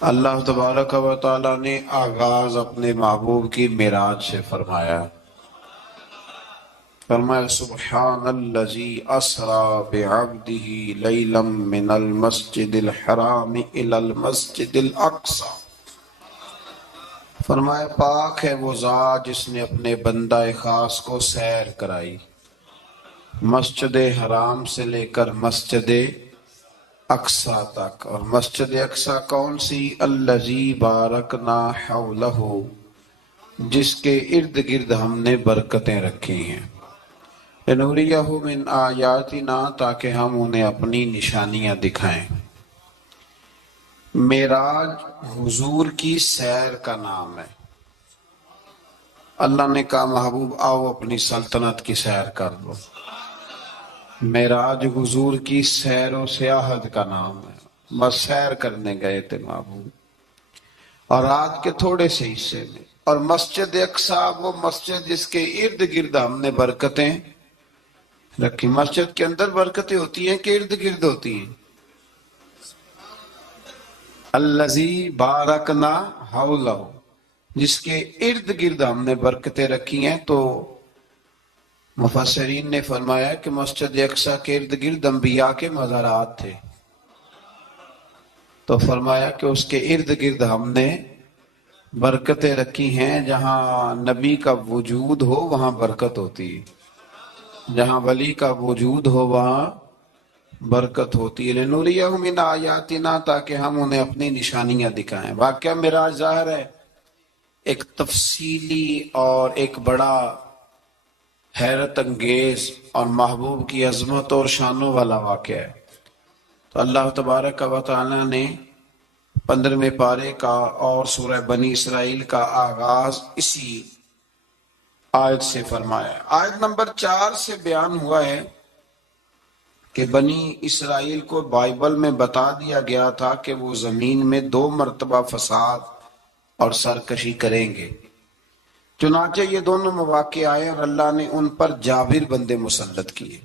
اللہ تبارک و تعالیٰ نے آغاز اپنے محبوب کی معراج سے فرمایا۔ فرمایا سبحان الذی اسری بعبدہ لیلا من المسجد الحرام الی المسجد الاقصی۔ فرمایا پاک ہے وہ ذات جس نے اپنے بندہ خاص کو سیر کرائی مسجد حرام سے لے کر مسجد اقصی تک۔ اور مسجد اقصی کون سی؟ الذی بارکنا حولہ، جس کے ارد گرد ہم نے برکتیں رکھی ہیں۔ لنوریہ من آیاتنا، تاکہ ہم انہیں اپنی نشانیاں دکھائیں۔ معراج حضور کی سیر کا نام ہے۔ اللہ نے کہا محبوب آؤ اپنی سلطنت کی سیر کر دو۔ معراج حضور کی سیر و سیاحت کا نام ہے، بس سیر کرنے گئے تھے محبوب، اور رات کے تھوڑے سے حصے میں۔ اور مسجد اقصی وہ مسجد جس کے ارد گرد ہم نے برکتیں رکھی۔ مسجد کے اندر برکتیں ہوتی ہیں کہ ارد گرد ہوتی ہیں؟ الذی بارکنا حولہ، جس کے ارد گرد ہم نے برکتیں رکھی ہیں۔ تو مفسرین نے فرمایا کہ مسجد اقصی کے ارد گرد انبیاء کے مزارات تھے، تو فرمایا کہ اس کے ارد گرد ہم نے برکتیں رکھی ہیں۔ جہاں نبی کا وجود ہو وہاں برکت ہوتی ہے، جہاں ولی کا وجود ہو وہاں برکت ہوتی ہے۔ لنوریہ من آیاتنا، تاکہ ہم انہیں اپنی نشانیاں دکھائیں۔ واقعہ معراج ظاہر ہے ایک تفصیلی اور ایک بڑا حیرت انگیز اور محبوب کی عظمت اور شانوں والا واقعہ ہے۔ تو اللہ تبارک و تعالی نے 15ویں پارے کا اور سورہ بنی اسرائیل کا آغاز اسی آیت سے فرمایا۔ آیت نمبر 4 سے بیان ہوا ہے کہ بنی اسرائیل کو بائبل میں بتا دیا گیا تھا کہ وہ زمین میں 2 مرتبہ فساد اور سرکشی کریں گے۔ چنانچہ یہ دونوں مواقع آئے اور اللہ نے ان پر جابر بندے مسلط کیے۔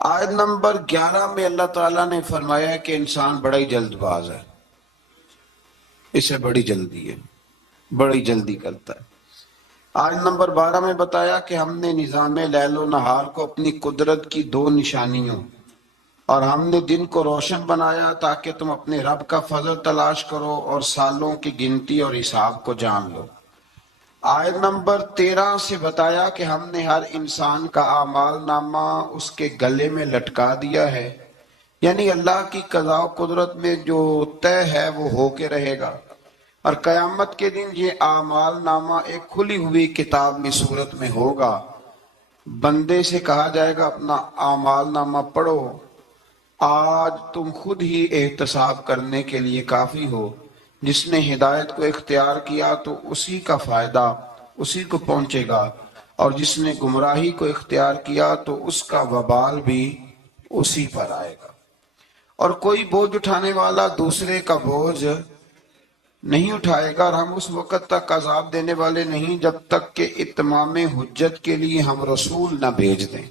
آیت نمبر 11 میں اللہ تعالیٰ نے فرمایا کہ انسان بڑا ہی جلد باز ہے، اسے بڑی جلدی ہے، بڑی جلدی کرتا ہے۔ آیت نمبر 12 میں بتایا کہ ہم نے نظام لیل و نہار کو اپنی قدرت کی 2 نشانیوں، اور ہم نے دن کو روشن بنایا تاکہ تم اپنے رب کا فضل تلاش کرو اور سالوں کی گنتی اور حساب کو جان لو۔ آیت نمبر 13 سے بتایا کہ ہم نے ہر انسان کا اعمال نامہ اس کے گلے میں لٹکا دیا ہے، یعنی اللہ کی قضاء و قدرت میں جو طے ہے وہ ہو کے رہے گا۔ اور قیامت کے دن یہ اعمال نامہ ایک کھلی ہوئی کتاب میں صورت میں ہوگا۔ بندے سے کہا جائے گا اپنا اعمال نامہ پڑھو، آج تم خود ہی احتساب کرنے کے لیے کافی ہو۔ جس نے ہدایت کو اختیار کیا تو اسی کا فائدہ اسی کو پہنچے گا، اور جس نے گمراہی کو اختیار کیا تو اس کا وبال بھی اسی پر آئے گا۔ اور کوئی بوجھ اٹھانے والا دوسرے کا بوجھ نہیں اٹھائے گا، اور ہم اس وقت تک عذاب دینے والے نہیں جب تک کہ اتمام حجت کے لیے ہم رسول نہ بھیج دیں۔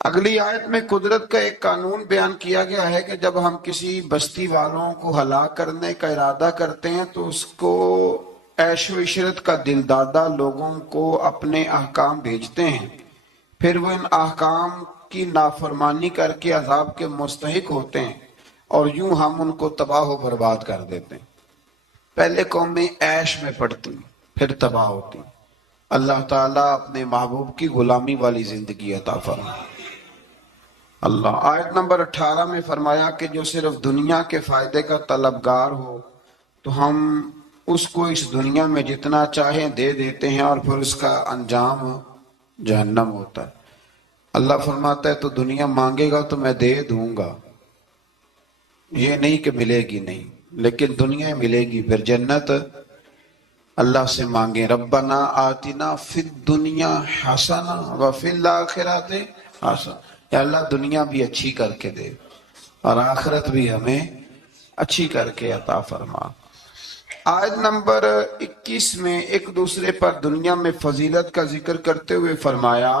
اگلی آیت میں قدرت کا ایک قانون بیان کیا گیا ہے کہ جب ہم کسی بستی والوں کو ہلاک کرنے کا ارادہ کرتے ہیں تو اس کو عیش و عشرت کا دل دادہ لوگوں کو اپنے احکام بھیجتے ہیں، پھر وہ ان احکام کی نافرمانی کر کے عذاب کے مستحق ہوتے ہیں، اور یوں ہم ان کو تباہ و برباد کر دیتے ہیں۔ پہلے قومیں عیش میں پڑتی پھر تباہ ہوتی۔ اللہ تعالیٰ اپنے محبوب کی غلامی والی زندگی عطا فرمائے۔ اللہ آیت نمبر 18 میں فرمایا کہ جو صرف دنیا کے فائدے کا طلبگار ہو تو ہم اس کو اس دنیا میں جتنا چاہیں دے دیتے ہیں، اور پھر اس کا انجام جہنم ہوتا ہے۔ اللہ فرماتا ہے تو دنیا مانگے گا تو میں دے دوں گا، یہ نہیں کہ ملے گی نہیں، لیکن دنیا ملے گی، پھر جنت اللہ سے مانگیں ربنا آتنا فی الدنیا حسنہ وفی الآخرۃ حسنہ، یا اللہ دنیا بھی اچھی کر کے دے اور آخرت بھی ہمیں اچھی کر کے عطا فرما۔ آیت نمبر 21 میں ایک دوسرے پر دنیا میں فضیلت کا ذکر کرتے ہوئے فرمایا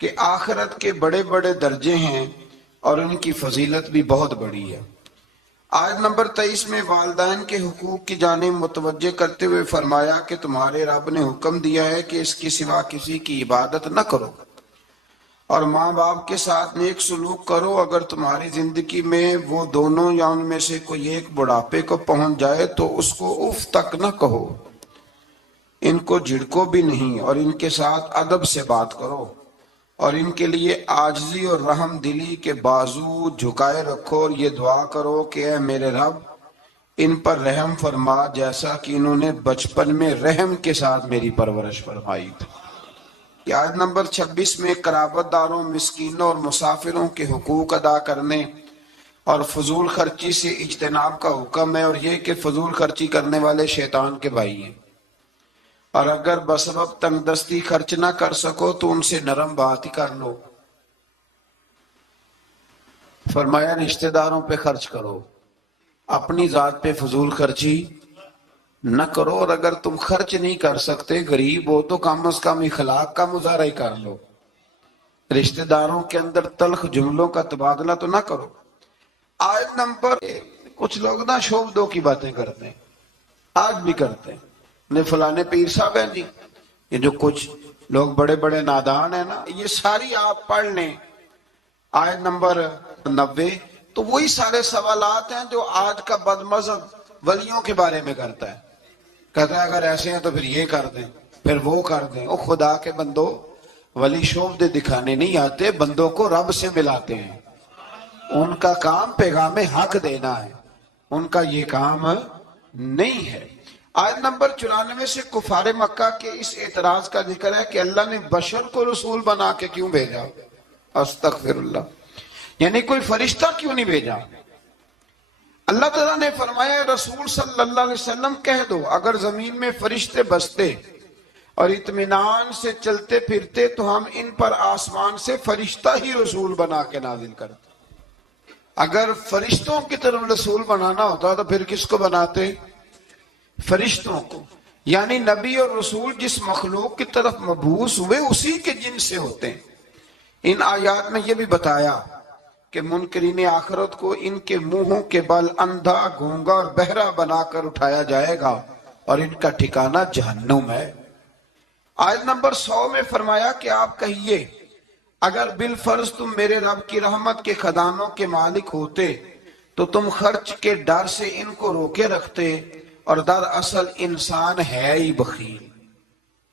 کہ آخرت کے بڑے بڑے درجے ہیں اور ان کی فضیلت بھی بہت بڑی ہے۔ آیت نمبر 23 میں والدین کے حقوق کی جانب متوجہ کرتے ہوئے فرمایا کہ تمہارے رب نے حکم دیا ہے کہ اس کے سوا کسی کی عبادت نہ کرو اور ماں باپ کے ساتھ نیک سلوک کرو. اگر تمہاری زندگی میں وہ دونوں یا ان میں سے کوئی ایک بڑھاپے کو پہنچ جائے تو اس کو اف تک نہ کہو، ان کو جھڑکو بھی نہیں اور ان کے ساتھ ادب سے بات کرو اور ان کے لیے عاجزی اور رحم دلی کے بازو جھکائے رکھو اور یہ دعا کرو کہ اے میرے رب ان پر رحم فرما جیسا کہ انہوں نے بچپن میں رحم کے ساتھ میری پرورش فرمائی تھی. آیت نمبر 26 میں قرابت داروں، مسکینوں اور مسافروں کے حقوق ادا کرنے اور فضول خرچی سے اجتناب کا حکم ہے، اور یہ کہ فضول خرچی کرنے والے شیطان کے بھائی ہیں، اور اگر بسبب تنگ دستی خرچ نہ کر سکو تو ان سے نرم بات ہی کر لو. فرمایا رشتہ داروں پہ خرچ کرو، اپنی ذات پہ فضول خرچی نہ کرو، اور اگر تم خرچ نہیں کر سکتے، غریب ہو تو کم از کم اخلاق کا مظاہرہ ہی کر لو. رشتہ داروں کے اندر تلخ جملوں کا تبادلہ تو نہ کرو. آیت نمبر کچھ لوگ نا شوب دو کی باتیں کرتے ہیں، آج بھی کرتے ہیں. فلانے پیر صاحب ہیں جی، یہ جو کچھ لوگ بڑے بڑے نادان ہیں نا، یہ ساری آپ پڑھ لیں آیت نمبر 90، تو وہی سارے سوالات ہیں جو آج کا بد مذہب ولیوں کے بارے میں کرتا ہے. کہتا ہے اگر ایسے ہیں تو پھر یہ کر دیں، پھر وہ کر دیں. او خدا کے بندو، ولی شوبدے دکھانے نہیں آتے، بندوں کو رب سے ملاتے ہیں. ان کا کام پیغام حق دینا ہے، ان کا یہ کام نہیں ہے. آیت نمبر 94 سے کفار مکہ کے اس اعتراض کا ذکر ہے کہ اللہ نے بشر کو رسول بنا کے کیوں بھیجا؟ استغفر اللہ، یعنی کوئی فرشتہ کیوں نہیں بھیجا؟ اللہ تعالیٰ نے فرمایا رسول صلی اللہ علیہ وسلم کہہ دو اگر زمین میں فرشتے بستے اور اطمینان سے چلتے پھرتے تو ہم ان پر آسمان سے فرشتہ ہی رسول بنا کے نازل کرتے. اگر فرشتوں کی طرف رسول بنانا ہوتا تو پھر کس کو بناتے؟ فرشتوں کو. یعنی نبی اور رسول جس مخلوق کی طرف مبعوث ہوئے اسی کے جن سے ہوتے ہیں. ان آیات میں یہ بھی بتایا کہ منکرین آخرت کو ان کے منہوں کے بل اندھا، گونگا اور بہرا بنا کر اٹھایا جائے گا اور ان کا ٹھکانہ جہنم ہے. آیت نمبر 100 میں فرمایا کہ آپ کہیے اگر بالفرض تم میرے رب کی رحمت کے خزانوں کے مالک ہوتے تو تم خرچ کے ڈر سے ان کو روکے رکھتے، اور دراصل انسان ہے ہی بخیل،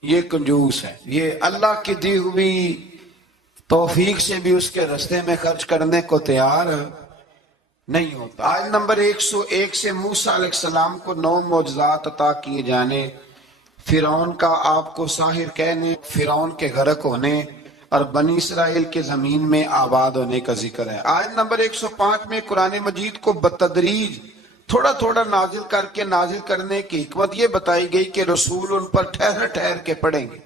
یہ کنجوس ہے، یہ اللہ کی دی ہوئی توفیق سے بھی اس کے رستے میں خرچ کرنے کو تیار نہیں ہوتا. آیت نمبر 101 سے موسیٰ علیہ السلام کو 9 معجزات عطا کیے جانے، فرعون کا آپ کو ساحر کہنے، فرعون کے غرق ہونے اور بنی اسرائیل کے زمین میں آباد ہونے کا ذکر ہے. آیت نمبر 105 میں قرآن مجید کو بتدریج تھوڑا تھوڑا نازل کر کے نازل کرنے کی حکمت یہ بتائی گئی کہ رسول ان پر ٹھہر ٹھہر کے پڑھیں گے،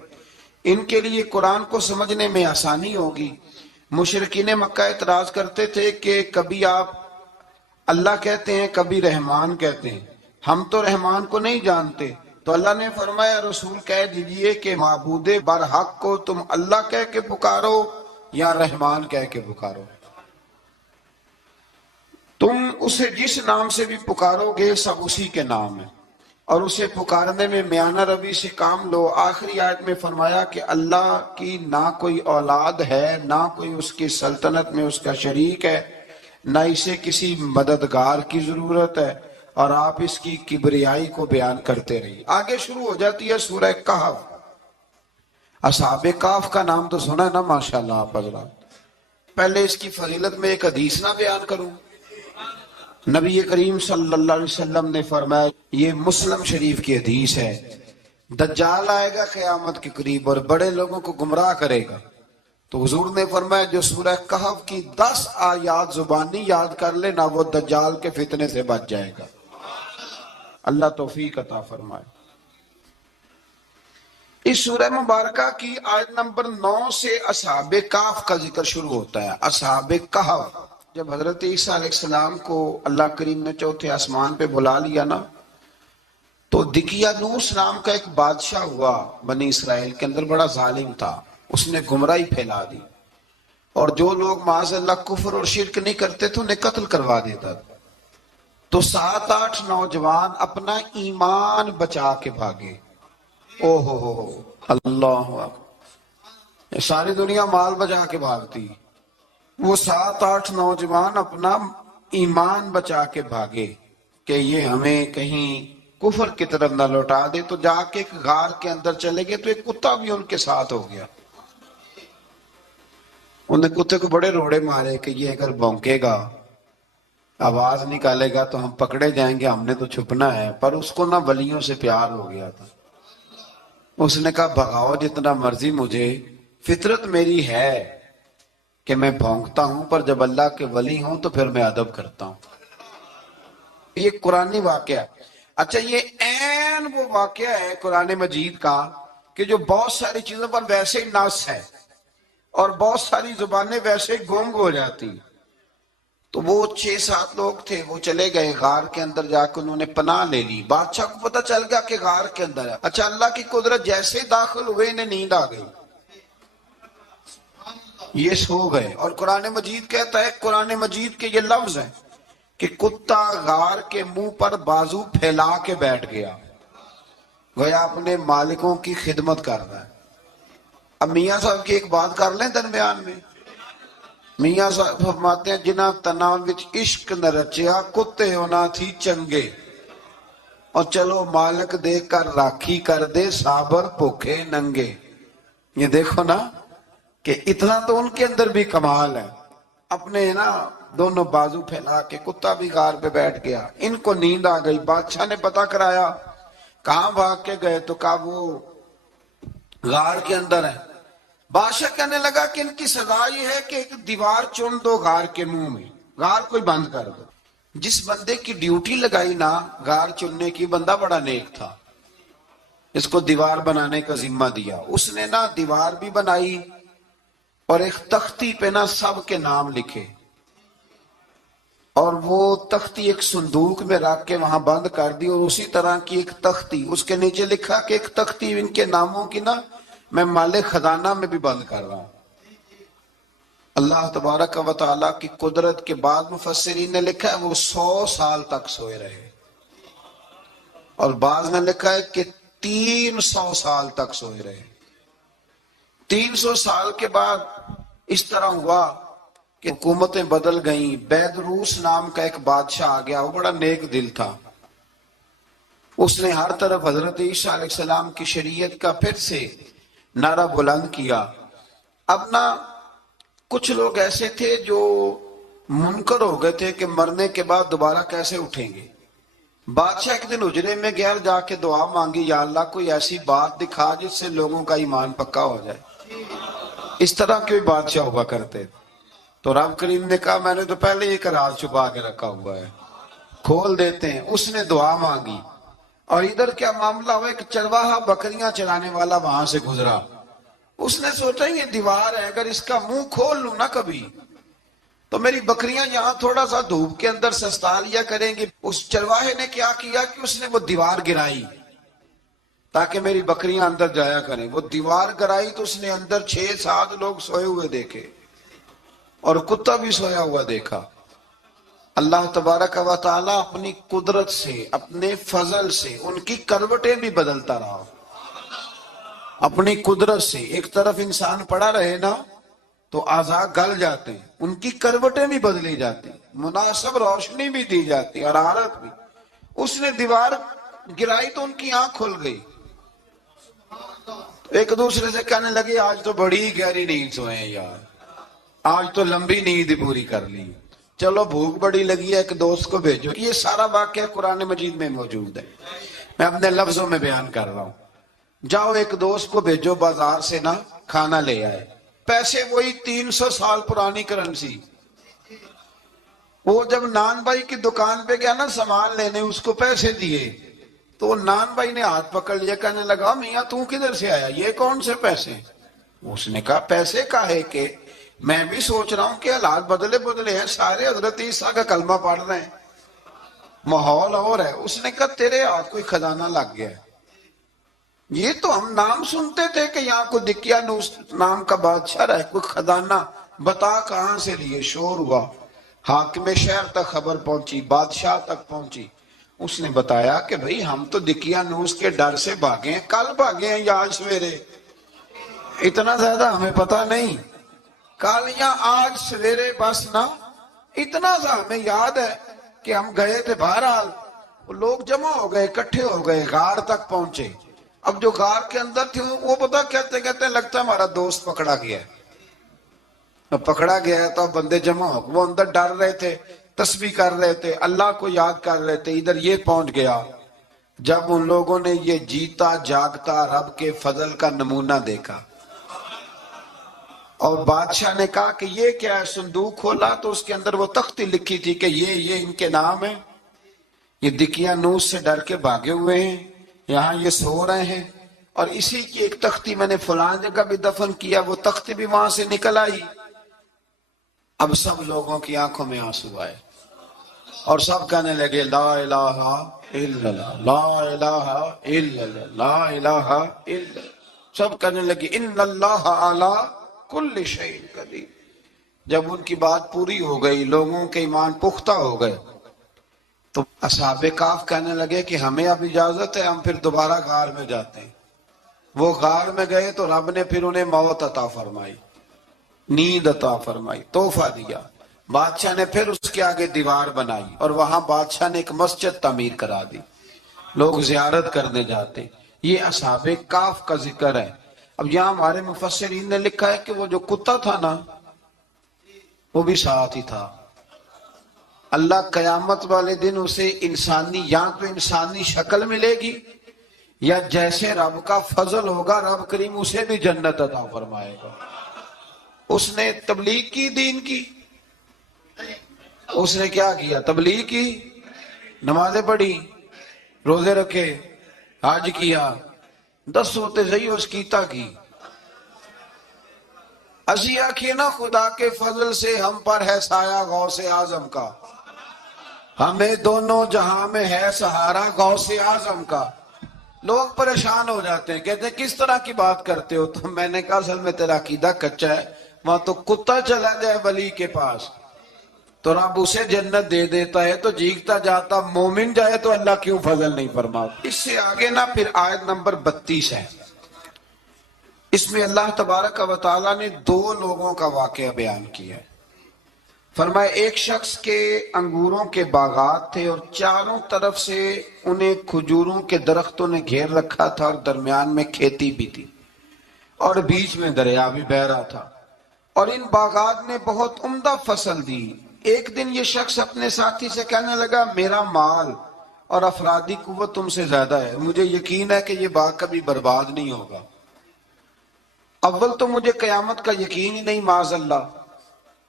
ان کے لیے قرآن کو سمجھنے میں آسانی ہوگی. مشرکین مکہ اعتراض کرتے تھے کہ کبھی آپ اللہ کہتے ہیں کبھی رحمان کہتے ہیں، ہم تو رحمان کو نہیں جانتے. تو اللہ نے فرمایا رسول کہہ دیجئے کہ معبود برحق کو تم اللہ کہہ کے پکارو یا رحمان کہہ کے پکارو، تم اسے جس نام سے بھی پکارو گے سب اسی کے نام ہے، اور اسے پکارنے میں میانہ روی سے کام لو. آخری آیت میں فرمایا کہ اللہ کی نہ کوئی اولاد ہے، نہ کوئی اس کی سلطنت میں اس کا شریک ہے، نہ اسے کسی مددگار کی ضرورت ہے، اور آپ اس کی کبریائی کو بیان کرتے رہیے. آگے شروع ہو جاتی ہے سورہ کہف. اصحاب کہف کا نام تو سنا ہے نا ماشاءاللہ آپ حضرات. پہلے اس کی فضیلت میں ایک حدیث نہ بیان کروں. نبی کریم صلی اللہ علیہ وسلم نے فرمایا، یہ مسلم شریف کی حدیث ہے، دجال آئے گا قیامت کے قریب اور بڑے لوگوں کو گمراہ کرے گا. تو حضور نے فرمایا جو سورہ کہف کی 10 آیات زبانی یاد کر لے نہ وہ دجال کے فتنے سے بچ جائے گا. اللہ توفیق عطا فرمائے. اس سورہ مبارکہ کی آیت نمبر 9 سے اصحاب کہف کا ذکر شروع ہوتا ہے. اصحاب کہف، جب حضرت عیسیٰ علیہ السلام کو اللہ کریم نے چوتھے آسمان پہ بلا لیا نا، تو دقیانوس نام کا ایک بادشاہ ہوا بنی اسرائیل کے اندر، بڑا ظالم تھا. اس نے گمراہی پھیلا دی، اور جو لوگ معاذ اللہ کفر اور شرک نہیں کرتے تھے انہیں قتل کروا دیتا تھا. تو 7-8 نوجوان اپنا ایمان بچا کے بھاگے. او ہو اللہ اکبر. ساری دنیا مال بچا کے بھاگتی، وہ 7-8 نوجوان اپنا ایمان بچا کے بھاگے کہ یہ ہمیں کہیں کفر کی طرف نہ لوٹا دے. تو جا کے ایک غار کے اندر چلے گئے تو ایک کتا بھی ان کے ساتھ ہو گیا. انہیں کتے کو بڑے روڑے مارے کہ یہ اگر بھونکے گا، آواز نکالے گا تو ہم پکڑے جائیں گے، ہم نے تو چھپنا ہے. پر اس کو نہ ولیوں سے پیار ہو گیا تھا. اس نے کہا بھگاؤ جتنا مرضی مجھے، فطرت میری ہے کہ میں بھونکتا ہوں، پر جب اللہ کے ولی ہوں تو پھر میں ادب کرتا ہوں. یہ قرآنی واقعہ. اچھا یہ عین وہ واقعہ ہے قرآن مجید کا کہ جو بہت ساری چیزوں پر ویسے ہی نص ہے اور بہت ساری زبانیں ویسے ہی گنگ ہو جاتی. تو وہ 6-7 لوگ تھے، وہ چلے گئے غار کے اندر، جا کے انہوں نے پناہ لے لی. بادشاہ کو پتہ چل گیا کہ غار کے اندر ہے. اچھا اللہ کی قدرت، جیسے داخل ہوئے انہیں نیند آ گئی، یہ سو گئے. اور قرآن مجید کہتا ہے، قرآن مجید کے یہ لفظ ہیں کہ کتا غار کے منہ پر بازو پھیلا کے بیٹھ گیا، گویا اپنے مالکوں کی خدمت کر رہا ہے. اب میاں صاحب کی ایک بات کر لیں درمیان میں. میاں صاحب فرماتے ہیں جنہ تناں وچ عشق نہ رچیا، کتے ہونا تھی چنگے. اور چلو مالک دیکھ کر راکھی کر دے، صابر بھوکے ننگے. یہ دیکھو نا کہ اتنا تو ان کے اندر بھی کمال ہے. اپنے نا دونوں بازو پھیلا کے، کتا بھی غار پہ بیٹھ گیا. ان کو نیند آ گئی. بادشاہ نے پتہ کرایا کہاں بھاگ کے گئے، تو کہا وہ غار کے اندر ہے. بادشاہ کہنے لگا کہ ان کی سزا یہ ہے کہ ایک دیوار چن دو غار کے منہ میں، غار کوئی بند کر دو. جس بندے کی ڈیوٹی لگائی نا غار چننے کی، بندہ بڑا نیک تھا، اس کو دیوار بنانے کا ذمہ دیا. اس نے نا دیوار بھی بنائی اور ایک تختی پہ نا سب کے نام لکھے، اور وہ تختی ایک صندوق میں رکھ کے وہاں بند کر دی. اور اسی طرح کی ایک تختی اس کے نیچے لکھا کہ ایک تختی ان کے ناموں کی نا میں مال خزانہ میں بھی بند کر رہا ہوں. اللہ تبارک و تعالیٰ کی قدرت کے بعد مفسرین نے لکھا ہے وہ 100 سال تک سوئے رہے، اور بعض نے لکھا ہے کہ 300 سال تک سوئے رہے. 300 سال کے بعد اس طرح ہوا کہ حکومتیں بدل گئیں. بیدروس نام کا ایک بادشاہ آ گیا، وہ بڑا نیک دل تھا. اس نے ہر طرف حضرت عیسیٰ علیہ السلام کی شریعت کا پھر سے نعرہ بلند کیا. اب نا کچھ لوگ ایسے تھے جو منکر ہو گئے تھے کہ مرنے کے بعد دوبارہ کیسے اٹھیں گے. بادشاہ ایک دن حجرے میں گیا، جا کے دعا مانگی، یا اللہ کوئی ایسی بات دکھا جس سے لوگوں کا ایمان پکا ہو جائے. اس طرح کے بادشاہ ہوا کرتے. تو رب کریم نے کہا میں نے تو پہلے ایک راز چھپا کے رکھا ہوا ہے، کھول دیتے ہیں. اس نے دعا مانگی، اور ادھر کیا معاملہ ہوا، ایک چرواہا بکریاں چرانے والا وہاں سے گزرا. اس نے سوچا یہ دیوار ہے، اگر اس کا منہ کھول لوں نا کبھی تو میری بکریاں یہاں تھوڑا سا دھوپ کے اندر سستا لیا کریں گی. اس چرواہے نے کیا کیا کہ اس نے وہ دیوار گرائی تاکہ میری بکریاں اندر جایا کریں. وہ دیوار گرائی تو اس نے اندر 6-7 لوگ سوئے ہوئے دیکھے اور کتا بھی سویا ہوا دیکھا. اللہ تبارک و تعالیٰ اپنی قدرت سے، اپنے فضل سے ان کی کروٹیں بھی بدلتا رہا. اپنی قدرت سے ایک طرف انسان پڑا رہے نا تو اعضاء گل جاتے ہیں، ان کی کروٹیں بھی بدلی جاتی، مناسب روشنی بھی دی جاتی اور حالت بھی. اس نے دیوار گرائی تو ان کی آنکھ کھل گئی. ایک دوسرے سے کہنے لگے آج تو بڑی گہری نیند سوئے ہیں یار، آج تو لمبی نیند پوری کر لی. چلو بھوک بڑی لگی ہے، ایک دوست کو بھیجو. یہ سارا واقعہ قرآن مجید میں موجود ہے، میں اپنے لفظوں میں بیان کر رہا ہوں. جاؤ ایک دوست کو بھیجو بازار سے نا کھانا لے آئے. پیسے وہی 300 سال پرانی کرنسی. وہ جب نان بھائی کی دکان پہ گیا نا سامان لینے، اس کو پیسے دیے تو نان بھائی نے ہاتھ پکڑ لیا، کہنے لگا میاں تو کدھر سے آیا، یہ کون سے پیسے؟ اس نے کہا پیسے کاہے کہ میں بھی سوچ رہا ہوں کہ حالات بدلے ہیں، سارے حضرت عیسیٰ کا کلمہ پڑھ رہے ہیں، ماحول اور ہے. اس نے کہا تیرے ہاتھ کوئی خزانہ لگ گیا ہے. یہ تو ہم نام سنتے تھے کہ یہاں کوئی دقیانوس نام کا بادشاہ ہے، کوئی خزانہ، بتا کہاں سے لیے. شور ہوا. حاکم شہر تک خبر پہنچی، بادشاہ تک پہنچی. اس نے بتایا کہ بھئی ہم تو دقیانوس کے ڈر سے بھاگے ہیں، کل بھاگے ہیں یا آج سویرے، اتنا زیادہ ہمیں پتہ نہیں، کل یا آج سویرے بس نا. اتنا سا ہمیں یاد ہے کہ ہم گئے تھے. بہرحال لوگ جمع ہو گئے، اکٹھے ہو گئے، غار تک پہنچے. اب جو غار کے اندر تھے وہ پتہ کہتے لگتا ہے ہمارا دوست پکڑا گیا ہے. پکڑا گیا ہے تو بندے جمع ہو، وہ اندر ڈر رہے تھے، تسبیح کر رہے تھے، اللہ کو یاد کر رہے تھے. ادھر یہ پہنچ گیا. جب ان لوگوں نے یہ جیتا جاگتا رب کے فضل کا نمونہ دیکھا اور بادشاہ نے کہا کہ یہ کیا ہے، صندوق کھولا تو اس کے اندر وہ تختی لکھی تھی کہ یہ ان کے نام ہیں، یہ دقیانوس سے ڈر کے بھاگے ہوئے ہیں، یہاں یہ سو رہے ہیں، اور اسی کی ایک تختی میں نے فلان جگہ بھی دفن کیا، وہ تختی بھی وہاں سے نکل آئی. اب سب لوگوں کی آنکھوں میں آنسو آئے اور سب کہنے لگے لا الہ الا اللہ، لا الہ الا اللہ، لا الہ الا اللہ. سب کہنے لگے ان اللہ علی کل شیء قدیر. جب ان کی بات پوری ہو گئی، لوگوں کے ایمان پختہ ہو گئے، تو اصحاب کہف کہنے لگے کہ ہمیں اب اجازت ہے، ہم پھر دوبارہ غار میں جاتے ہیں. وہ غار میں گئے تو رب نے پھر انہیں موت عطا فرمائی، نیند عطا فرمائی، تحفہ دیا. بادشاہ نے پھر اس کے آگے دیوار بنائی اور وہاں بادشاہ نے ایک مسجد تعمیر کرا دی، لوگ زیارت کرنے جاتے. یہ اصحاب کہف کا ذکر ہے. اب یہاں ہمارے مفسرین نے لکھا ہے کہ وہ جو کتا تھا نا وہ بھی ساتھ ہی تھا. اللہ قیامت والے دن اسے انسانی، یا تو انسانی شکل ملے گی یا جیسے رب کا فضل ہوگا رب کریم اسے بھی جنت عطا فرمائے گا. اس نے تبلیغ کی، دین کی، اس نے کیا کیا؟ تبلیغ کی، نمازیں پڑھی، روزے رکھے، حج کیا، 10 ہوتے صحیح اس کیتا کی. اسی آنکھیں نا خدا کے فضل سے ہم پر ہے سایہ غوث اعظم کا، ہمیں دونوں جہاں میں ہے سہارا غوث اعظم کا. لوگ پریشان ہو جاتے ہیں، کہتے ہیں کس طرح کی بات کرتے ہو؟ تو میں نے کہا اصل میں تیرا عقیدہ کچا ہے. وہاں تو کتا چلا جائے ولی کے پاس تو رب اسے جنت دے دیتا ہے، تو جیگتا جاتا مومن جائے تو اللہ کیوں فضل نہیں فرماتا؟ اس سے آگے نا پھر آیت نمبر 32 ہے. اس میں اللہ تبارک و تعالیٰ نے 2 لوگوں کا واقعہ بیان کیا ہے. فرمایا ایک شخص کے انگوروں کے باغات تھے اور چاروں طرف سے انہیں کھجوروں کے درختوں نے گھیر رکھا تھا اور درمیان میں کھیتی بھی تھی اور بیچ میں دریا بھی بہہ رہا تھا، اور ان باغات نے بہت عمدہ فصل دی. ایک دن یہ شخص اپنے ساتھی سے کہنے لگا میرا مال اور افرادی قوت تم سے زیادہ ہے، مجھے یقین ہے کہ یہ باغ کبھی برباد نہیں ہوگا. اول تو مجھے قیامت کا یقین ہی نہیں معاذ اللہ،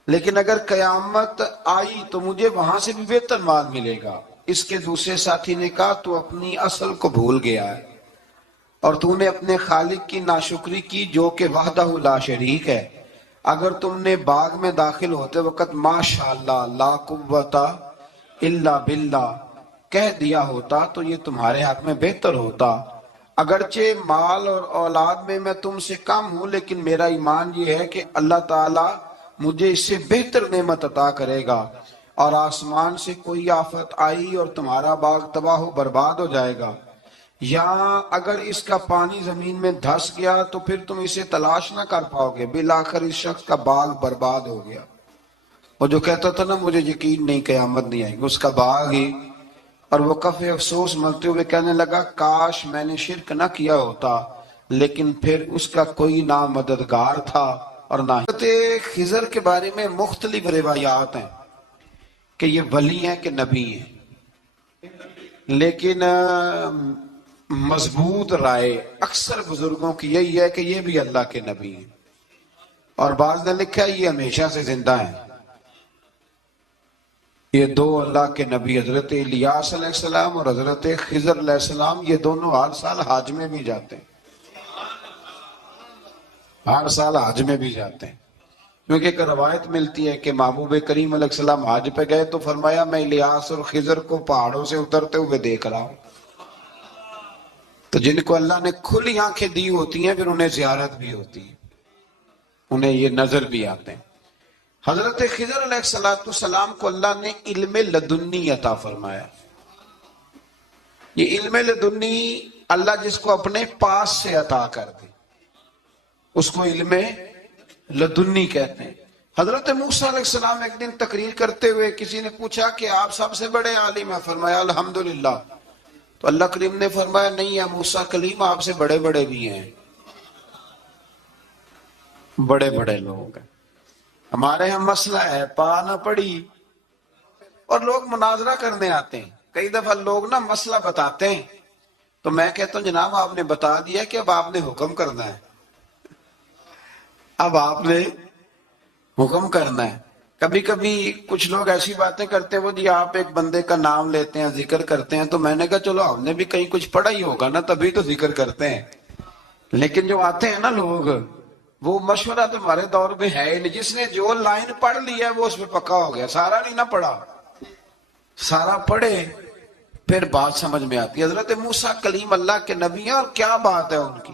لیکن اگر قیامت آئی تو مجھے وہاں سے بھی بہتر مال ملے گا. اس کے دوسرے ساتھی نے کہا تو اپنی اصل کو بھول گیا ہے اور تو نے اپنے خالق کی ناشکری کی جو کہ وحدہ لا شریک ہے. اگر تم نے باغ میں داخل ہوتے وقت ماشاءاللہ لا قوت الا باللہ کہہ دیا ہوتا تو یہ تمہارے حق میں بہتر ہوتا. اگرچہ مال اور اولاد میں تم سے کم ہوں، لیکن میرا ایمان یہ ہے کہ اللہ تعالیٰ مجھے اس سے بہتر نعمت عطا کرے گا، اور آسمان سے کوئی آفت آئی اور تمہارا باغ تباہ و برباد ہو جائے گا، یا اگر اس کا پانی زمین میں دھس گیا تو پھر تم اسے تلاش نہ کر پاؤ گے. بالآخر اس شخص کا باغ برباد ہو گیا. وہ جو کہتا تھا نا مجھے یقین نہیں قیامت نہیں آئے گی، اس کا باغ ہی. اور وہ کف افسوس ملتے ہوئے کہنے لگا کاش میں نے شرک نہ کیا ہوتا، لیکن پھر اس کا کوئی نہ مددگار تھا اور نہ. حضرت خضر کے بارے میں مختلف روایات ہیں کہ یہ ولی ہیں کہ نبی ہیں، لیکن مضبوط رائے اکثر بزرگوں کی یہی ہے کہ یہ بھی اللہ کے نبی ہیں، اور بعض نے لکھا ہے یہ ہمیشہ سے زندہ ہیں. یہ 2 اللہ کے نبی حضرت الیاس علیہ السلام اور حضرت خضر علیہ السلام یہ دونوں ہر سال حج میں بھی جاتے ہیں، ہر سال حج میں بھی جاتے ہیں. کیونکہ ایک روایت ملتی ہے کہ محبوب کریم علیہ السلام حج پہ گئے تو فرمایا میں الیاس اور خضر کو پہاڑوں سے اترتے ہوئے دیکھ رہا ہوں. تو جن کو اللہ نے کھلی آنکھیں دی ہوتی ہیں پھر انہیں زیارت بھی ہوتی ہے، انہیں یہ نظر بھی آتے ہیں. حضرت خضر علیہ السلام کو اللہ نے علم لدنی عطا فرمایا. یہ علم لدنی اللہ جس کو اپنے پاس سے عطا کر دے اس کو علم لدنی کہتے ہیں. حضرت موسیٰ علیہ السلام ایک دن تقریر کرتے ہوئے کسی نے پوچھا کہ آپ سب سے بڑے عالم ہیں. فرمایا الحمدللہ. تو اللہ کریم نے فرمایا نہیں ہے موسیٰ کلیم آپ سے بڑے بڑے بھی ہیں, بڑے بڑے لوگ ہیں. ہمارے یہاں مسئلہ ہے پا نہ پڑی اور لوگ مناظرہ کرنے آتے ہیں. کئی دفعہ لوگ نا مسئلہ بتاتے ہیں تو میں کہتا ہوں جناب آپ نے بتا دیا کہ اب آپ نے حکم کرنا ہے, اب آپ نے حکم کرنا ہے. کبھی کبھی کچھ لوگ ایسی باتیں کرتے ہیں وہ جی آپ ایک بندے کا نام لیتے ہیں ذکر کرتے ہیں, تو میں نے کہا چلو ہم نے بھی کہیں کچھ پڑھا ہی ہوگا نا تبھی تو ذکر کرتے ہیں. لیکن جو آتے ہیں نا لوگ وہ مشورہ تو ہمارے دور میں ہے ہی نہیں. جس نے جو لائن پڑھ لی ہے وہ اس پہ پکا ہو گیا, سارا نہیں نہ پڑھا, سارا پڑھے پھر بات سمجھ میں آتی. حضرت موسیٰ کلیم اللہ کے نبی ہیں اور کیا بات ہے ان کی,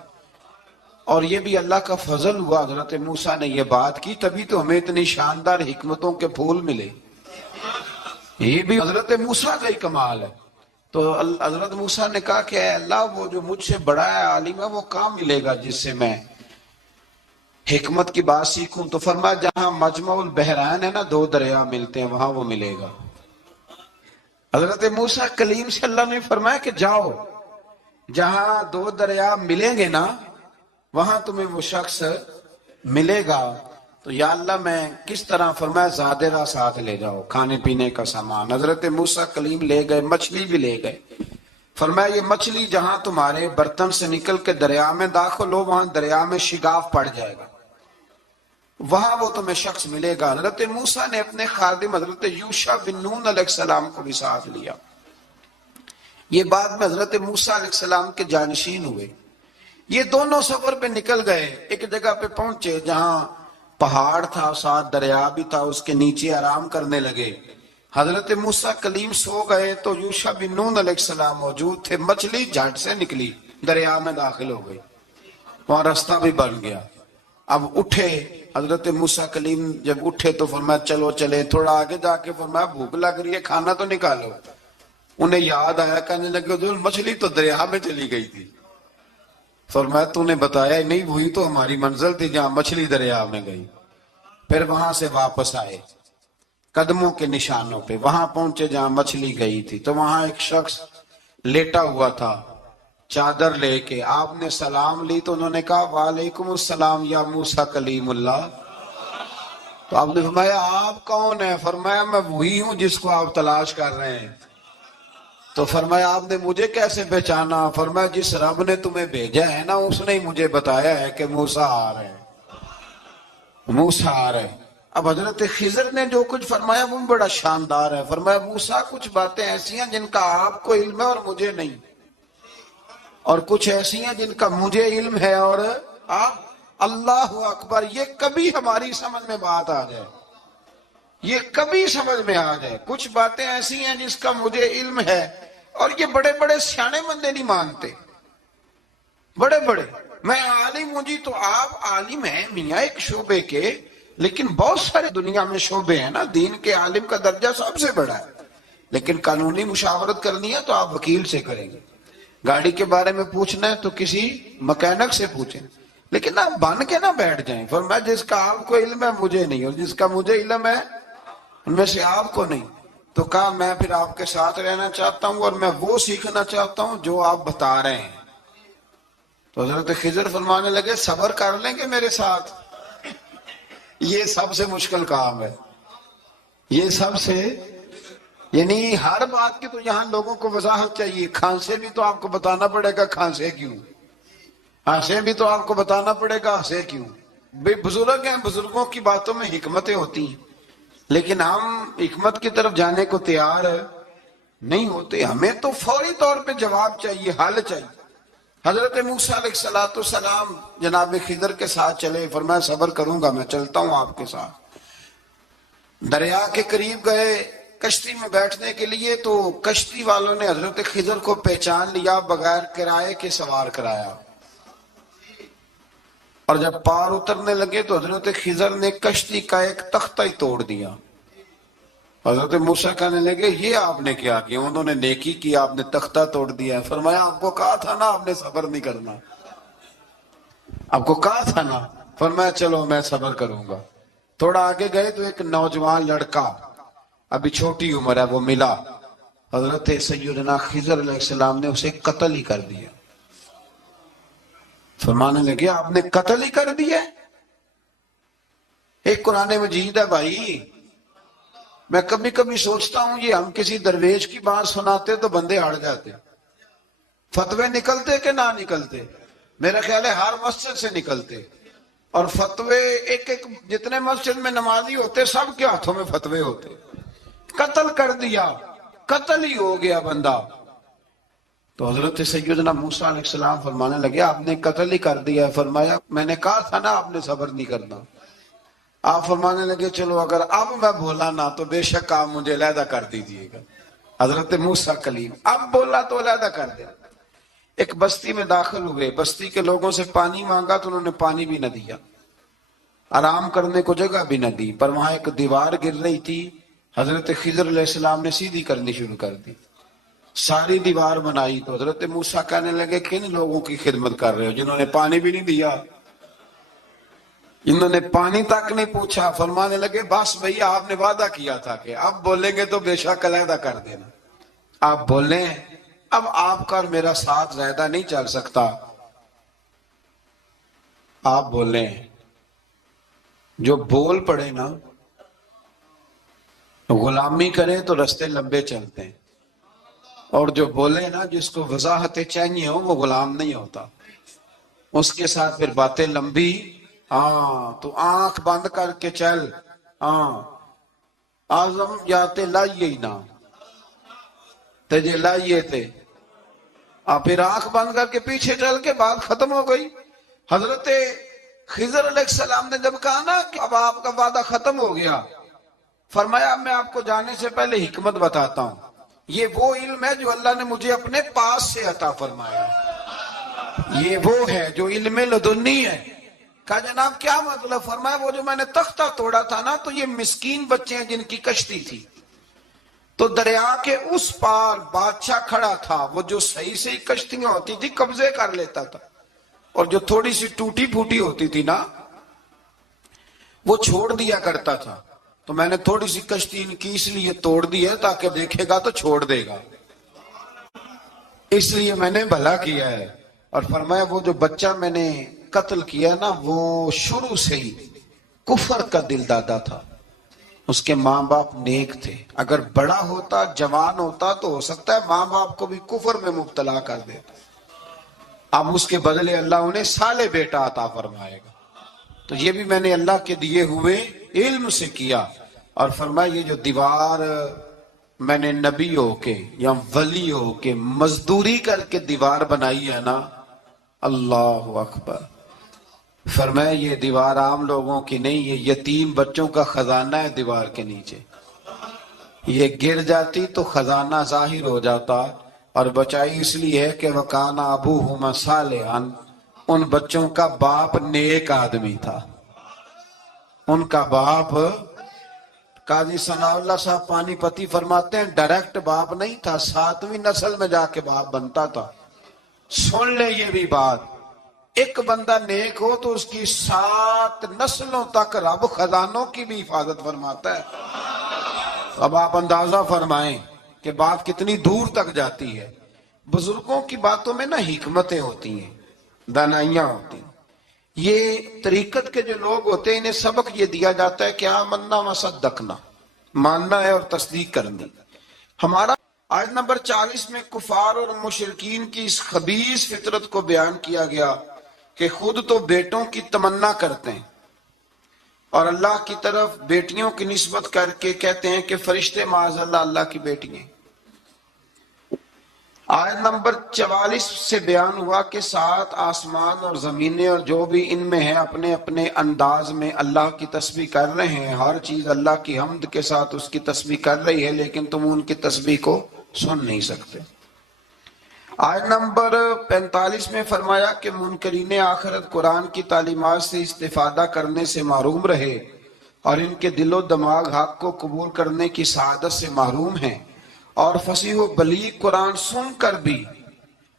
اور یہ بھی اللہ کا فضل ہوا حضرت موسیٰ نے یہ بات کی تبھی تو ہمیں اتنی شاندار حکمتوں کے پھول ملے. یہ بھی حضرت موسیٰ کا ہی کمال ہے. تو حضرت موسیٰ نے کہا کہ اے اللہ وہ جو مجھ سے بڑا ہے عالم ہے وہ کہاں ملے گا جس سے میں حکمت کی بات سیکھوں. تو فرمایا جہاں مجمع البحرین ہے نا دو دریا ملتے ہیں وہاں وہ ملے گا. حضرت موسیٰ کلیم سے اللہ نے فرمایا کہ جاؤ جہاں دو دریا ملیں گے نا وہاں تمہیں وہ شخص ملے گا. تو یا اللہ میں کس طرح؟ فرمایا زادرہ ساتھ لے جاؤ کھانے پینے کا سامان. حضرت موسیٰ کلیم لے گئے, مچھلی بھی لے گئے. فرمایا یہ مچھلی جہاں تمہارے برتن سے نکل کے دریا میں داخل ہو وہاں دریا میں شگاف پڑ جائے گا, وہاں وہ تمہیں شخص ملے گا. حضرت موسیٰ نے اپنے خادم حضرت یوشع بن نون علیہ السلام کو بھی ساتھ لیا. یہ بعد میں حضرت موسیٰ علیہ السلام کے جانشین ہوئے. یہ دونوں سفر پہ نکل گئے, ایک جگہ پہ پہنچے جہاں پہاڑ تھا ساتھ دریا بھی تھا, اس کے نیچے آرام کرنے لگے. حضرت موسیٰ کلیم سو گئے تو یوشع بن نون علیہ السلام موجود تھے. مچھلی جھٹ سے نکلی دریا میں داخل ہو گئی, وہاں راستہ بھی بن گیا. اب اٹھے حضرت موسیٰ کلیم, جب اٹھے تو فرمایا چلو چلے. تھوڑا آگے جا کے فرمایا بھوک لگ رہی ہے کھانا تو نکالو. انہیں یاد آیا, کہنے لگے حضور مچھلی تو دریا میں چلی گئی تھی. فرمایا تو نے بتایا ہی نہیں, وہی تو ہماری منزل تھی جہاں مچھلی دریا میں گئی. پھر وہاں سے واپس آئے قدموں کے نشانوں پہ, وہاں پہنچے جہاں مچھلی گئی تھی. تو وہاں ایک شخص لیٹا ہوا تھا چادر لے کے. آپ نے سلام لی تو انہوں نے کہا وعلیکم السلام یا موسیٰ کلیم اللہ. تو آپ نے فرمایا آپ کون ہیں؟ فرمایا میں وہی ہوں جس کو آپ تلاش کر رہے ہیں. تو فرمایا آپ نے مجھے کیسے پہچانا؟ فرمایا جس رب نے تمہیں بھیجا ہے نا اس نے ہی مجھے بتایا ہے کہ موسیٰ آ رہے ہیں, موسیٰ آ رہے ہیں. اب حضرت خضر نے جو کچھ فرمایا وہ بڑا شاندار ہے. فرمایا موسیٰ کچھ باتیں ایسی ہیں جن کا آپ کو علم ہے اور مجھے نہیں, اور کچھ ایسی ہیں جن کا مجھے علم ہے اور آپ. اللہ اکبر, یہ کبھی ہماری سمجھ میں بات آ جائے, یہ کبھی سمجھ میں آ جائے. کچھ باتیں ایسی ہیں جس کا مجھے علم ہے اور یہ بڑے بڑے سیانے بندے نہیں مانتے. بڑے بڑے میں عالم ہوں جی, تو آپ عالم ہیں میاں ایک شعبے کے, لیکن بہت سارے دنیا میں شعبے ہیں نا. دین کے عالم کا درجہ سب سے بڑا ہے, لیکن قانونی مشاورت کرنی ہے تو آپ وکیل سے کریں گے. گاڑی کے بارے میں پوچھنا ہے تو کسی مکینک سے پوچھیں, لیکن آپ بن کے نہ بیٹھ جائیں. فرمایا جس کا آپ کو علم ہے مجھے نہیں, اور جس کا مجھے علم ہے ان میں سے آپ کو نہیں. تو کہا میں پھر آپ کے ساتھ رہنا چاہتا ہوں اور میں وہ سیکھنا چاہتا ہوں جو آپ بتا رہے ہیں. تو حضرت خضر فرمانے لگے صبر کر لیں گے میرے ساتھ, یہ سب سے مشکل کام ہے. یہ سب سے, یعنی ہر بات کی تو یہاں لوگوں کو وضاحت چاہیے. کھانسے بھی تو آپ کو بتانا پڑے گا کھانسے کیوں, ہنسے بھی تو آپ کو بتانا پڑے گا ہنسے کیوں. بے بزرگ ہیں, بزرگوں کی باتوں میں حکمتیں ہوتی ہیں, لیکن ہم حکمت کی طرف جانے کو تیار نہیں ہوتے. ہمیں تو فوری طور پہ جواب چاہیے, حل چاہیے. حضرت موسیٰ علیہ السلام جناب خضر کے ساتھ چلے. فرمایا صبر کروں گا, میں چلتا ہوں آپ کے ساتھ. دریا کے قریب گئے کشتی میں بیٹھنے کے لیے, تو کشتی والوں نے حضرت خضر کو پہچان لیا, بغیر کرائے کے سوار کرایا اور جب پار اترنے لگے تو حضرت خضر نے کشتی کا ایک تختہ ہی توڑ دیا. حضرت موسیٰ کہنے لگے یہ آپ نے کیا کیا؟ انہوں نے نیکی کی، آپ نے تختہ توڑ دیا ہے. فرمایا آپ کو کہا تھا نا آپ نے صبر نہیں کرنا، آپ کو کہا تھا نا. فرمایا چلو میں صبر کروں گا. تھوڑا آگے گئے تو ایک نوجوان لڑکا ابھی چھوٹی عمر ہے وہ ملا. حضرت سیدنا خضر علیہ السلام نے اسے قتل ہی کر دیا. فرمانے لگے آپ نے قتل ہی کر دیا؟ ایک قرآن مجید ہے بھائی. میں کبھی کبھی سوچتا ہوں یہ ہم کسی درویش کی بات سناتے تو بندے ہڑ جاتے. فتوے نکلتے کہ نہ نکلتے؟ میرا خیال ہے ہر مسجد سے نکلتے. اور فتوے ایک ایک جتنے مسجد میں نمازی ہوتے سب کے ہاتھوں میں فتوے ہوتے. قتل کر دیا، قتل ہی ہو گیا بندہ. تو حضرت سیدنا موسیٰ علیہ السلام فرمانے لگے آپ نے قتل ہی کر دیا. فرمایا میں نے کہا تھا نا آپ نے صبر نہیں کرنا. آپ فرمانے لگے چلو اگر اب میں بولا نہ تو بے شک آپ مجھے علیحدہ کر دیجئے گا. حضرت موسیٰ کلیم اب بولا تو علیحدہ کر دیا. ایک بستی میں داخل ہوئے، بستی کے لوگوں سے پانی مانگا تو انہوں نے پانی بھی نہ دیا، آرام کرنے کو جگہ بھی نہ دی. پر وہاں ایک دیوار گر رہی تھی، حضرت خضر علیہ السلام نے سیدھی کرنی شروع کر دی. ساری دیوار بنائی. تو حضرت موسیٰ کہنے لگے کن لوگوں کی خدمت کر رہے ہو جنہوں نے پانی بھی نہیں دیا، انہوں نے پانی تک نہیں پوچھا. فرمانے لگے بس بھئی آپ نے وعدہ کیا تھا کہ اب بولیں گے تو بے شک علیحدہ کر دینا. آپ بولیں اب آپ کا اور میرا ساتھ زیادہ نہیں چل سکتا. آپ بولیں جو بول پڑے نا غلامی کرے تو رستے لمبے چلتے ہیں، اور جو بولے نا جس کو وضاحتیں چاہیے ہو وہ غلام نہیں ہوتا، اس کے ساتھ پھر باتیں لمبی. ہاں تو آنکھ بند کر کے چل. ہاں آزم جاتے لائیے ہی نہ تجھے لائیے تھے. پھر آنکھ بند کر کے پیچھے چل کے بات ختم ہو گئی. حضرت خضر علیہ السلام نے جب کہا نا کہ اب آپ کا وعدہ ختم ہو گیا، فرمایا میں آپ کو جانے سے پہلے حکمت بتاتا ہوں. یہ وہ علم ہے جو اللہ نے مجھے اپنے پاس سے عطا فرمایا. یہ وہ ہے جو علم لدنی ہے. کہا جناب کیا مطلب؟ فرمایا وہ جو میں نے تختہ توڑا تھا نا تو یہ مسکین بچے ہیں جن کی کشتی تھی، تو دریا کے اس پار بادشاہ کھڑا تھا، وہ جو صحیح صحیح کشتیاں ہوتی تھی قبضے کر لیتا تھا، اور جو تھوڑی سی ٹوٹی پھوٹی ہوتی تھی نا وہ چھوڑ دیا کرتا تھا. تو میں نے تھوڑی سی کشتی ان کی اس لیے توڑ دی ہے تاکہ دیکھے گا تو چھوڑ دے گا، اس لیے میں نے بھلا کیا ہے. اور فرمایا وہ جو بچہ میں نے قتل کیا نا وہ شروع سے ہی کفر کا دل دادا تھا. اس کے ماں باپ نیک تھے، اگر بڑا ہوتا جوان ہوتا تو ہو سکتا ہے ماں باپ کو بھی کفر میں مبتلا کر دیتا. اب اس کے بدلے اللہ انہیں صالح بیٹا عطا فرمائے گا. تو یہ بھی میں نے اللہ کے دیے ہوئے علم سے کیا. اور فرمایا یہ جو دیوار میں نے نبی ہو کے یا ولی ہو کے مزدوری کر کے دیوار بنائی ہے نا، اللہ اکبر. فرمایا یہ دیوار عام لوگوں کی نہیں، یہ یتیم بچوں کا خزانہ ہے. دیوار کے نیچے یہ گر جاتی تو خزانہ ظاہر ہو جاتا، اور بچائی اس لیے ہے کہ وَكَانَ أَبُوهُمَا صَالِحًا، ان بچوں کا باپ نیک آدمی تھا. ان کا باپ قاضی ثناء اللہ صاحب پانی پتی فرماتے ہیں ڈائریکٹ باپ نہیں تھا، 7ویں نسل میں جا کے باپ بنتا تھا. سن لے یہ بھی بات، ایک بندہ نیک ہو تو اس کی 7 نسلوں تک رب خزانوں کی بھی حفاظت فرماتا ہے. اب آپ اندازہ فرمائیں کہ بات کتنی دور تک جاتی ہے. بزرگوں کی باتوں میں نا حکمتیں ہوتی ہیں، دانائیاں ہوتی ہیں. یہ طریقت کے جو لوگ ہوتے ہیں انہیں سبق یہ دیا جاتا ہے کہ آمنا وصدقنا، ماننا ہے اور تصدیق کرنی. ہمارا آیت نمبر 40 میں کفار اور مشرکین کی اس خبیث فطرت کو بیان کیا گیا کہ خود تو بیٹوں کی تمنا کرتے ہیں اور اللہ کی طرف بیٹیوں کی نسبت کر کے کہتے ہیں کہ فرشتے معاذ اللہ اللہ کی بیٹی ہیں. آیت نمبر 44 سے بیان ہوا کہ 7 آسمان اور زمینیں اور جو بھی ان میں ہیں اپنے اپنے انداز میں اللہ کی تسبیح کر رہے ہیں. ہر چیز اللہ کی حمد کے ساتھ اس کی تسبیح کر رہی ہے، لیکن تم ان کی تسبیح کو سن نہیں سکتے. آیت نمبر 45 میں فرمایا کہ منکرین آخرت قرآن کی تعلیمات سے استفادہ کرنے سے محروم رہے اور ان کے دل و دماغ حق کو قبول کرنے کی سعادت سے محروم ہیں، اور فصیح و بلیغ قرآن سن کر بھی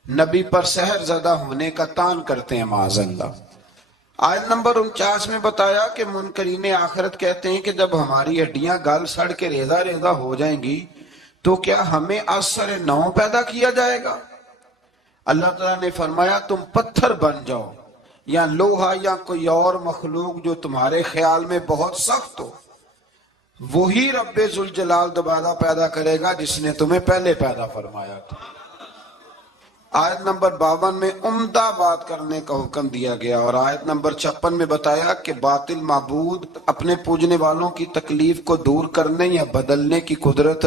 نبی پر سحر زدہ ہونے کا تان کرتے ہیں معاذ اللہ۔ آیت نمبر 49 میں بتایا کہ منکرین آخرت کہتے ہیں کہ جب ہماری ہڈیاں گل سڑ کے ریزہ ریزہ ہو جائیں گی تو کیا ہمیں اثر نو پیدا کیا جائے گا؟ اللہ تعالیٰ نے فرمایا تم پتھر بن جاؤ یا لوہا یا کوئی اور مخلوق جو تمہارے خیال میں بہت سخت ہو، وہی رب ذوالجلال دوبارہ پیدا کرے گا جس نے تمہیں پہلے پیدا فرمایا تھا۔ آیت نمبر 52 میں عمدہ بات کرنے کا حکم دیا گیا، اور آیت نمبر 56 میں بتایا کہ باطل معبود اپنے پوجنے والوں کی تکلیف کو دور کرنے یا بدلنے کی قدرت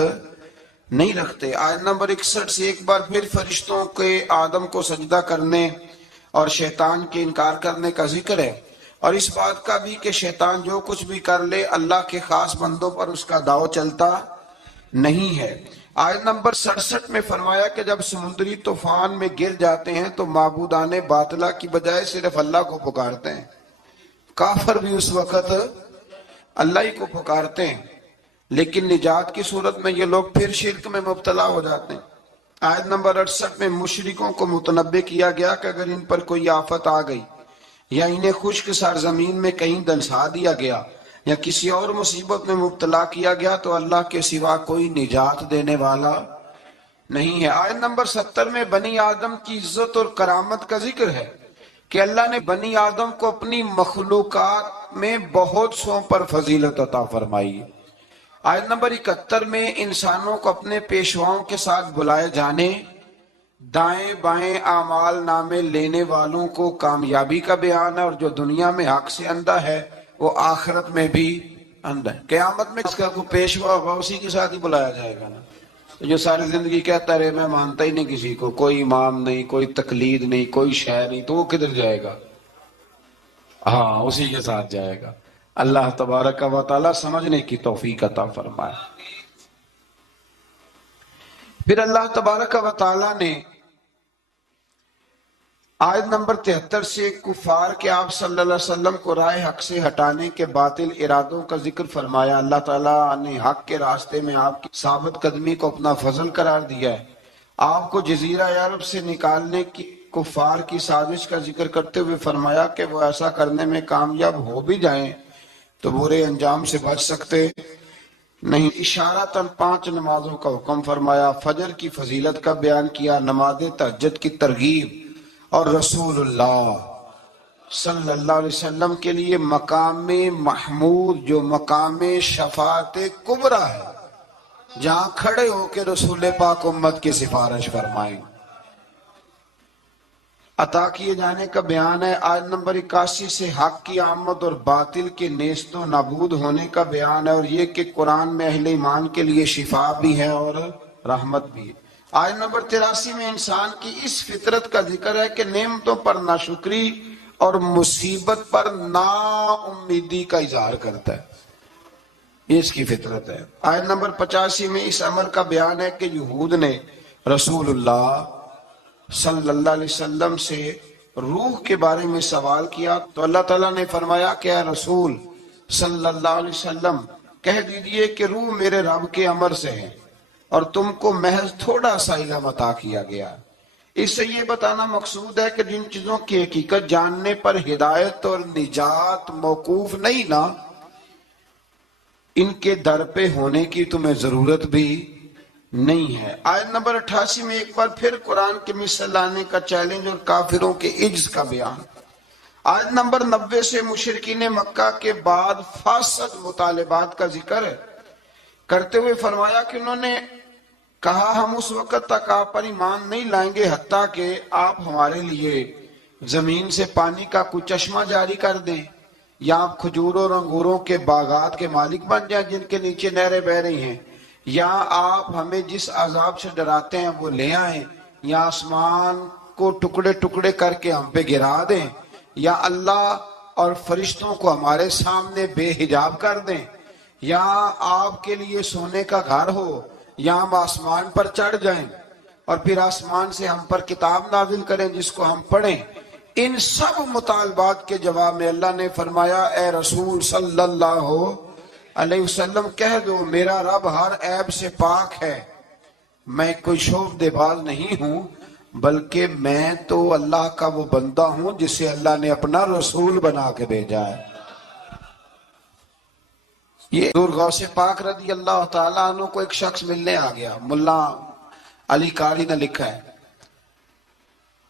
نہیں رکھتے۔ آیت نمبر 61 سے ایک بار پھر فرشتوں کے آدم کو سجدہ کرنے اور شیطان کے انکار کرنے کا ذکر ہے، اور اس بات کا بھی کہ شیطان جو کچھ بھی کر لے اللہ کے خاص بندوں پر اس کا داؤ چلتا نہیں ہے۔ آیت نمبر 67 میں فرمایا کہ جب سمندری طوفان میں گر جاتے ہیں تو معبودان باطلہ کی بجائے صرف اللہ کو پکارتے ہیں۔ کافر بھی اس وقت اللہ ہی کو پکارتے ہیں، لیکن نجات کی صورت میں یہ لوگ پھر شرک میں مبتلا ہو جاتے ہیں۔ آیت نمبر 68 میں مشرکوں کو متنبہ کیا گیا کہ اگر ان پر کوئی آفت آ گئی یا انہیں خشک سرزمین میں کہیں دنسا دیا گیا یا کسی اور مصیبت میں مبتلا کیا گیا تو اللہ کے سوا کوئی نجات دینے والا نہیں ہے۔ آیت نمبر 70 میں بنی آدم کی عزت اور کرامت کا ذکر ہے کہ اللہ نے بنی آدم کو اپنی مخلوقات میں بہت سو پر فضیلت عطا فرمائی ہے۔ آیت نمبر 71 میں انسانوں کو اپنے پیشواؤں کے ساتھ بلائے جانے، دائیں بائیں اعمال نامے لینے والوں کو کامیابی کا بیان ہے، اور جو دنیا میں حق سے اندھا ہے وہ آخرت میں بھی اندھا ہے۔ قیامت میں اس کا کوئی پیشوا ہوگا اسی کے ساتھ ہی بلایا جائے گا نا۔ جو ساری زندگی کہتا رہے میں مانتا ہی نہیں کسی کو، کوئی امام نہیں، کوئی تقلید نہیں، کوئی شے نہیں، تو وہ کدھر جائے گا؟ ہاں اسی کے ساتھ جائے گا۔ اللہ تبارک و تعالی سمجھنے کی توفیق عطا فرمائے۔ پھر اللہ تبارک و تعالی نے آیت نمبر 73 سے کفار کے آپ صلی اللہ علیہ وسلم کو راہ حق سے ہٹانے کے باطل ارادوں کا ذکر فرمایا۔ اللہ تعالیٰ نے حق کے راستے میں آپ کی ثابت قدمی کو اپنا فضل قرار دیا ہے۔ آپ کو جزیرہ عرب سے نکالنے کی کفار کی سازش کا ذکر کرتے ہوئے فرمایا کہ وہ ایسا کرنے میں کامیاب ہو بھی جائیں تو برے انجام سے بچ سکتے نہیں۔ اشارتاً 5 نمازوں کا حکم فرمایا، فجر کی فضیلت کا بیان کیا، نماز تہجد کی ترغیب، اور رسول اللہ صلی اللہ علیہ وسلم کے لیے مقام محمود جو مقام شفاعت کبریٰ ہے، جہاں کھڑے ہو کے رسول پاک امت کی سفارش فرمائیں، عطا کیے جانے کا بیان ہے۔ آیت نمبر 81 سے حق کی آمد اور باطل کے نیست و نابود ہونے کا بیان ہے، اور یہ کہ قرآن میں اہل ایمان کے لیے شفا بھی ہے اور رحمت بھی ہے۔ آیت نمبر 83 میں انسان کی اس فطرت کا ذکر ہے کہ نعمتوں پر ناشکری اور مصیبت پر نا امیدی کا اظہار کرتا ہے، یہ اس کی فطرت ہے۔ آیت نمبر 85 میں اس عمل کا بیان ہے کہ یہود نے رسول اللہ صلی اللہ علیہ وسلم سے روح کے بارے میں سوال کیا تو اللہ تعالیٰ نے فرمایا کہ اے رسول صلی اللہ علیہ وسلم کہہ دیجئے کہ روح میرے رب کے امر سے ہے اور تم کو محض تھوڑا سا علم عطا کیا گیا۔ اس سے یہ بتانا مقصود ہے کہ جن چیزوں کی حقیقت جاننے پر ہدایت اور نجات موقوف نہیں نا، ان کے در پہ ہونے کی تمہیں ضرورت بھی نہیں ہے۔ آیت نمبر 88 میں ایک بار پھر قرآن کے مثل لانے کا چیلنج اور کافروں کے عجز کا بیان۔ آیت نمبر 90 سے مشرکین مکہ کے بعد فاسد مطالبات کا ذکر کرتے ہوئے فرمایا کہ انہوں نے کہا ہم اس وقت تک آپ پر ایمان نہیں لائیں گے حتیٰ کہ آپ ہمارے لیے زمین سے پانی کا کوئی چشمہ جاری کر دیں، یا آپ کھجوروں اور انگوروں کے باغات کے مالک بن جائیں جن کے نیچے نہریں بہہ رہی ہیں، یا آپ ہمیں جس عذاب سے ڈراتے ہیں وہ لے آئیں، یا آسمان کو ٹکڑے ٹکڑے کر کے ہم پہ گرا دیں، یا اللہ اور فرشتوں کو ہمارے سامنے بے حجاب کر دیں، یا آپ کے لیے سونے کا گھر ہو یا ہم آسمان پر چڑھ جائیں۔ اور پھر آسمان سے ہم پر کتاب نازل کریں جس کو ہم پڑھیں. ان سب مطالبات کے جواب میں اللہ نے فرمایا اے رسول صلی اللہ علیہ وسلم کہہ دو میرا رب ہر عیب سے پاک ہے، میں کوئی شوف دے باز نہیں ہوں، بلکہ میں تو اللہ کا وہ بندہ ہوں جسے اللہ نے اپنا رسول بنا کے بھیجا ہے. یہ حضور غوث پاک رضی اللہ تعالیٰ عنہ کو ایک شخص ملنے آ گیا. ملا علی قاری نے لکھا ہے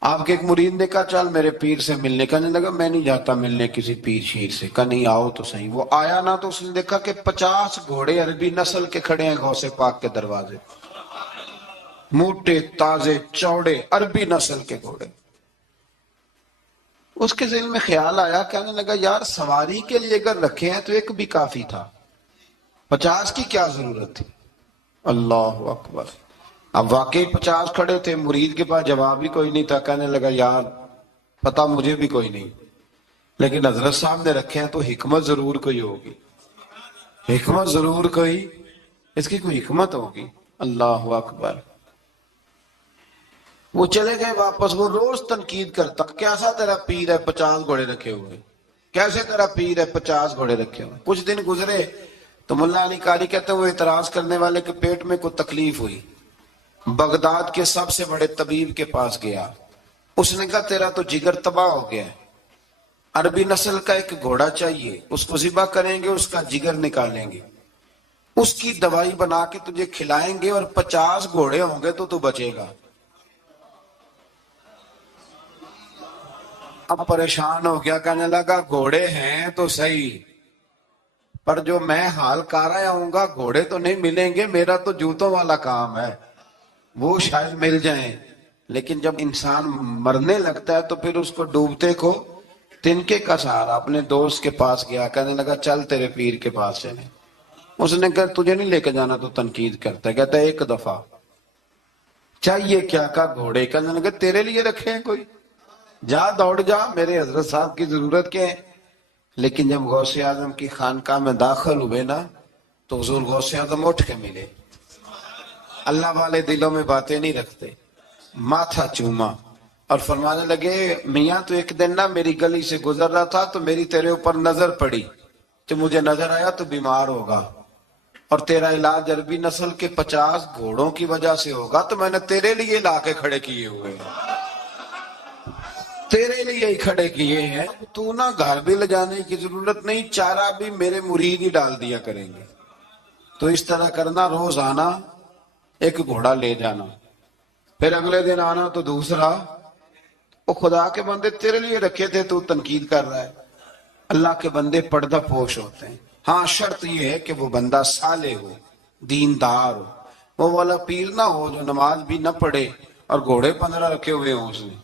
آپ کے ایک مرید نے کہا چل میرے پیر سے ملنے. کہنے لگا میں نہیں جاتا ملنے کسی پیر شیر سے. کہا نہیں آؤ تو صحیح. وہ آیا نا تو اس نے دیکھا کہ 50 گھوڑے عربی نسل کے کھڑے ہیں غوث پاک کے دروازے، موٹے تازے چوڑے عربی نسل کے گھوڑے. اس کے ذہن میں خیال آیا، کہنے لگا یار سواری کے لیے اگر رکھے ہیں تو ایک بھی کافی تھا، 50 کی کیا ضرورت تھی. اللہ اکبر. اب واقعی 50 کھڑے تھے، مرید کے پاس جواب بھی کوئی نہیں تھا. کہنے لگا یار پتا مجھے بھی کوئی نہیں، لیکن حضرت صاحب نے رکھے ہیں تو حکمت ضرور کوئی ہوگی، حکمت ضرور کوئی، اس کی کوئی حکمت ہوگی. اللہ اکبر. وہ چلے گئے واپس. وہ روز تنقید کرتا کیسا تیرا پیر ہے 50 گھوڑے رکھے ہوئے، کیسے تیرا پیر ہے 50 گھوڑے رکھے ہوئے. کچھ دن گزرے تو ملا علی قاری کہتے ہیں وہ اعتراض کرنے والے کے پیٹ میں کوئی تکلیف ہوئی، بغداد کے سب سے بڑے طبیب کے پاس گیا. اس نے کہا تیرا تو جگر تباہ ہو گیا ہے، عربی نسل کا ایک گھوڑا چاہیے، اس کو ذبح کریں گے، اس کا جگر نکالیں گے، اس کی دوائی بنا کے تجھے کھلائیں گے اور 50 گھوڑے ہوں گے تو بچے گا. اب پریشان ہو گیا، کہنے لگا گھوڑے ہیں تو صحیح، پر جو میں حال کر رہا ہوں گا گھوڑے تو نہیں ملیں گے، میرا تو جوتوں والا کام ہے، وہ شاید مل جائیں. لیکن جب انسان مرنے لگتا ہے تو پھر اس کو ڈوبتے کو تنکے کا سہارا. اپنے دوست کے پاس گیا، کہنے لگا چل تیرے پیر کے پاس چلے. اس نے کہا تجھے نہیں لے کے جانا تو تنقید کرتا ہے. کہتا ہے ایک دفعہ چاہیے کیا کا گھوڑے. کہنے لگا تیرے لیے رکھے ہیں کوئی، جا دوڑ جا، میرے حضرت صاحب کی ضرورت کیا ہے. لیکن جب غوث اعظم کی خانقاہ میں داخل ہوئے نا تو حضور غوث اعظم اٹھ کے ملے. اللہ والے دلوں میں باتیں نہیں رکھتے. ماتھا چوما اور فرمانے لگے میاں تو ایک دن نا میری گلی سے گزر رہا تھا تو میری تیرے اوپر نظر پڑی، تو مجھے نظر آیا تو بیمار ہوگا اور تیرا علاج عربی نسل کے 50 گھوڑوں کی وجہ سے ہوگا، تو میں نے تیرے لیے لا کے کھڑے کیے ہوئے ہیں، تیرے لیے ہی کھڑے کیے ہیں. تو نہ گھر بھی لے جانے کی ضرورت نہیں، چارہ بھی میرے مرید ہی ڈال دیا کریں گے. تو اس طرح کرنا، روز آنا ایک گھوڑا لے جانا، پھر اگلے دن آنا تو دوسرا. وہ خدا کے بندے تیرے لیے رکھے تھے تو تنقید کر رہا ہے. اللہ کے بندے پردہ پوش ہوتے ہیں. ہاں شرط یہ ہے کہ وہ بندہ صالح ہو، دیندار ہو، وہ والا پیر نہ ہو جو نماز بھی نہ پڑھے اور گھوڑے 15 رکھے ہوئے ہوں اس نے،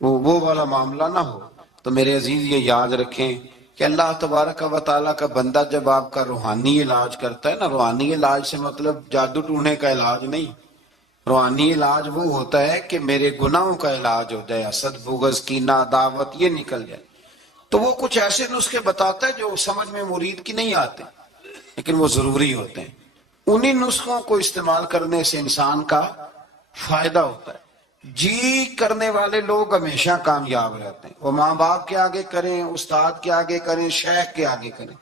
وہ والا معاملہ نہ ہو. تو میرے عزیز یہ یاد رکھیں کہ اللہ تبارک و تعالیٰ کا بندہ جب آپ کا روحانی علاج کرتا ہے نا، روحانی علاج سے مطلب جادو ٹونے کا علاج نہیں، روحانی علاج وہ ہوتا ہے کہ میرے گناہوں کا علاج ہو جائے، حسد بغض کینہ عداوت یہ نکل جائے. تو وہ کچھ ایسے نسخے بتاتا ہے جو سمجھ میں مرید کی نہیں آتے لیکن وہ ضروری ہوتے ہیں. انہی نسخوں کو استعمال کرنے سے انسان کا فائدہ ہوتا ہے. جی کرنے والے لوگ ہمیشہ کامیاب رہتے ہیں. وہ ماں باپ کے آگے کریں، استاد کے آگے کریں، شیخ کے آگے کریں.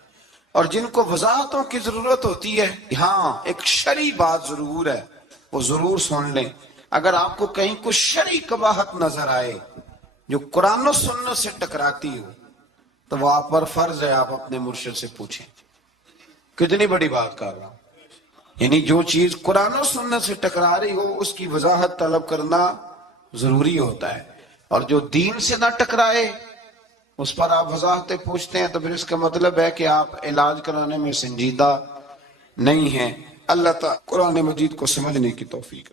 اور جن کو وضاحتوں کی ضرورت ہوتی ہے، ہاں ایک شرعی بات ضرور ہے، وہ ضرور سن لیں. اگر آپ کو کہیں کچھ شرعی قباحت نظر آئے جو قرآن و سنت سے ٹکراتی ہو تو وہ آپ پر فرض ہے آپ اپنے مرشد سے پوچھیں. کتنی بڑی بات کر رہا ہوں، یعنی جو چیز قرآن و سنت سے ٹکرا رہی ہو اس کی وضاحت طلب کرنا ضروری ہوتا ہے. اور جو دین سے نہ ٹکرائے اس پر آپ وضاحتیں پوچھتے ہیں تو پھر اس کا مطلب ہے کہ آپ علاج کرانے میں سنجیدہ نہیں ہیں. اللہ تعالیٰ قرآن مجید کو سمجھنے کی توفیق